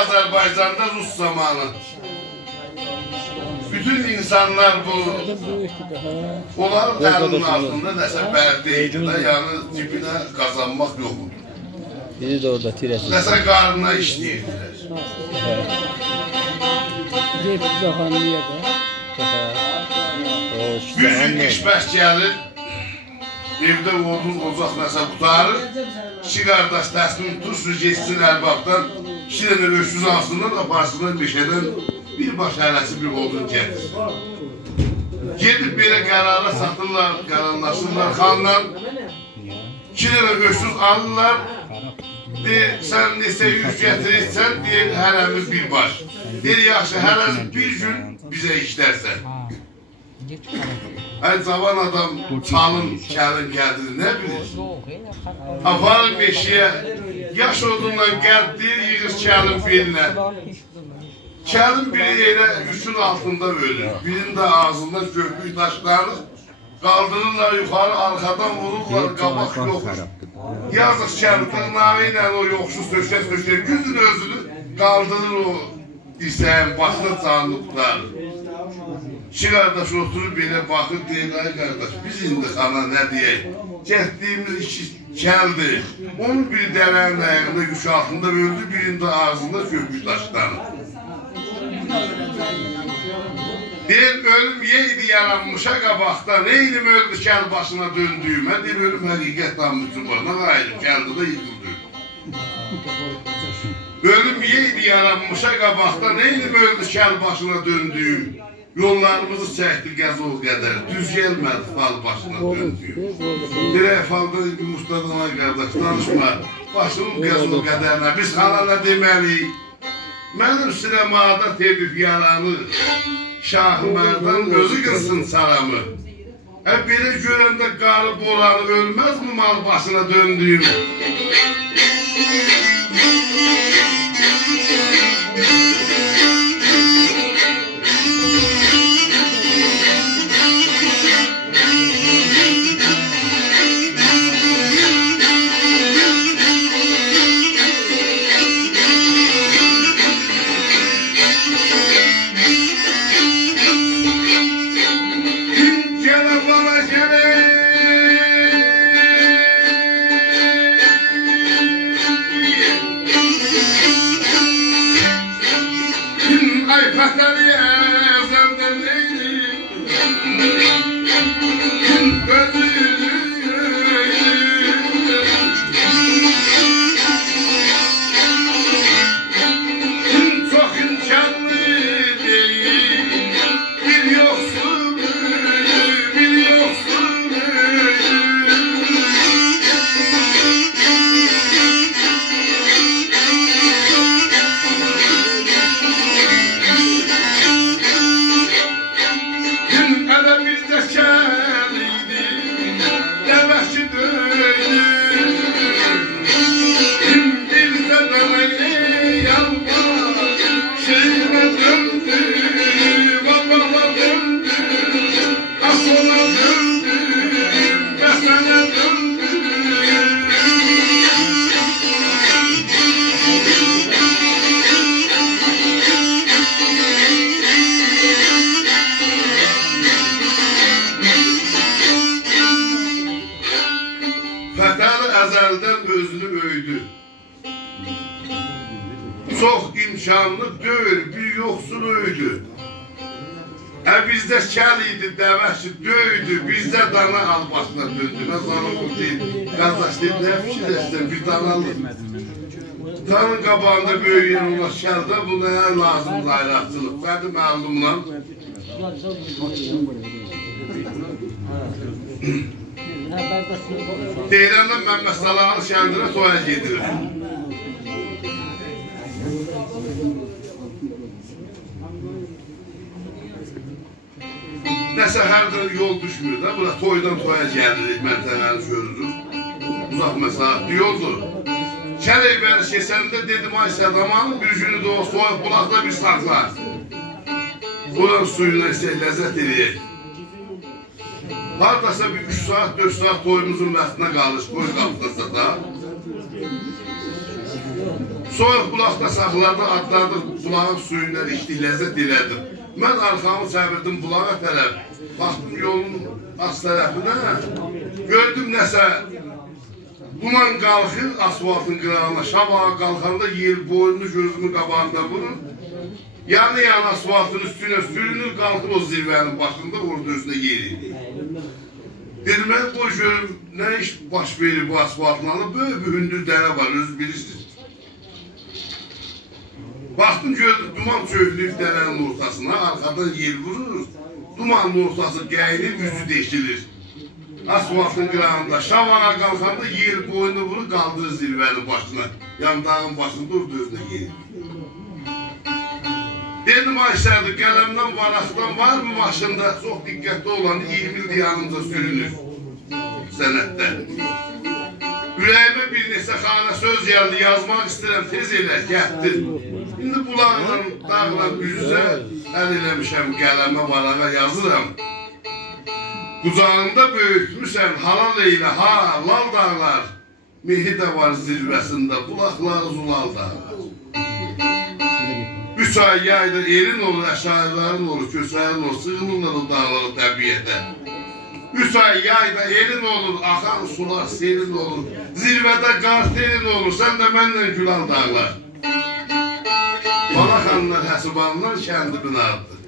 Azerbaycan'da Rus zamanı. Bütün insanlar bu onların dərinin altında nəsə bərdi idi də, yəni cibinə qazanmaq yox idi. Biri də orada tirəsi. Nəsə qarnına işləyirdilər. Bir gün işbəş gəlir, evdə odun, ocaq nəsə qutarır, iki qardaş təsmin tutur, geçsin ərbabdan, iki dənə öksüz alsınlar, aparsınlar meşədən bir baş hələsi bir odun gəlir. Gedib belə qərara satırlar, qərarlaşırlar xanla, iki dənə öksüz alırlar, sən nesə yük gətirirsən, deyir, hərəmiz bir baş. Deyir, yaxşı, hərəmiz bir gün bizə işlərsən. Cavan adam çalın, kəlin gəldir, nə bilir? Aparır meşəyə, yaş odunla qəddir, yığır kəlin belinə. Kəlin biri elə yükün altında ölür, birinin də ağzında köpük daşlarını qaldırırlar yuxarı, arxadan vururlar, qabaq yoxur. Yazıq kəlin, tırnağı ilə o yoxsuz sökə-sökə, güzün özünü qaldırır o dirsəyin, başına canını tutarır. İki qardaş oturub belə baxır, deyir, ay qardaş, biz indi xana nə deyək? Getdiyimiz iki kəldir. Onun bir dələnin ayağında yük altında öldü, birinin də ağzında köpük daşlarını. Deyir, ölüm yeydi yaranmışa qabaqda, neydim öldü kəl başına döndüyümə, deyir, ölüm həqiqət damlıcı var, nə qaydım, kəldə də yıkıldı. Ölüm yeydi yaranmışa qabaqda, neydim öldü kəl başına döndüyüm, yollarımızı çəkdi qəzol qədər, düz gəlmədi fal başına döndüyüm. Dirək falda Mustadan ay qardaş, danışma, başımın qəzol qədərinə, biz xana nə deməliyik? Mənim sinəmada tebib yaranı, Şahmərdan özü qırsın saramı. Belə görəndə qarı boranı ölməz mi mal başına döndüyüm? Çox imkanlı deyil, bir yoxsul öydü. bizdə kəl idi, dəvəşi, döydü, bizdə dana albasına döndü. Mən zanımım deyil, qardaş deyil, nə fikirləşsən, bir dana alır. Tanın qabağında böyük yer olan şərdə bu nəyə lazımdır ayraqçılıq? Bədi məlumla. Deyirəndən mən məsələləri şəndinə toya gedirim. Nəsə hərdən yol düşmür də, bura toydan toya gəlirik, məntəqəni görürüm. Uzaq məsafəli yoldur. Kələk bəri keçəndə dedim, ay Sədamanın bir günü də o soyuq bulaqda bir saxlar. Buranın suyuna isə ləzzət eləyək. Haradasa bir 3 saat, 4 saat toyumuzun vaxtına qalış, qoy qapıdasa da. Soyuq bulaqda saxlarda adladım, bulağın suyundan içdik, ləzzət elədim. Mən arxamı çevirdim bulağa tərəf, baxdım yolun az tərəfinə, gördüm nəsə, duman qalxır asfaltın qırağına, şabağa qalxanda yer boynunu gözümün qabağında vurur, yanı asfaltın üstünə sürünür, qalxır o zirvənin başında, orada özünə yeri. Dedim, mən qoy görüm, nə iş baş verir bu asfaltlarla, böyük bir hündür dərə var, özü bilirsiniz. Baxdım gördüm, duman çökülür dərənin ortasına, arxadan yer vurur, dumanın ortası gəyilir, yüzü deşilir. Asfaltın qırağında, şavağa qalxanda yer boynu vurur, qaldırır zirvənin başına, yandağın başında orada özünə gelir. Dedim, Ayşədir, qələmdən varaqdan var mı maşında? Çox diqqətli olan 20 il yanınca sürünür sənətdə. Ürəyimə bir neçə xana söz gəldi, yazmaq istəyirəm, tez elə, gətdir. İndi bulağla, dağla, üzə əl eləmişəm, qələmə, varağa yazıram. Qucağında böyütmüsən, halal eylə, ha, lal dağlar. Mehi də var zirvəsində, bulaqlar, zulal dağlar. 3 ay yayda elin olur, əşairlərin olur, kösərin olur, sığınırlar o dağları təbiyyətə. 3 ay yayda elin olur, axan sular serin olur, zirvədə qar terin olur, sən də mənlə gülal dağlar. Balaxanlar, Həsibanlar kəndimin adı.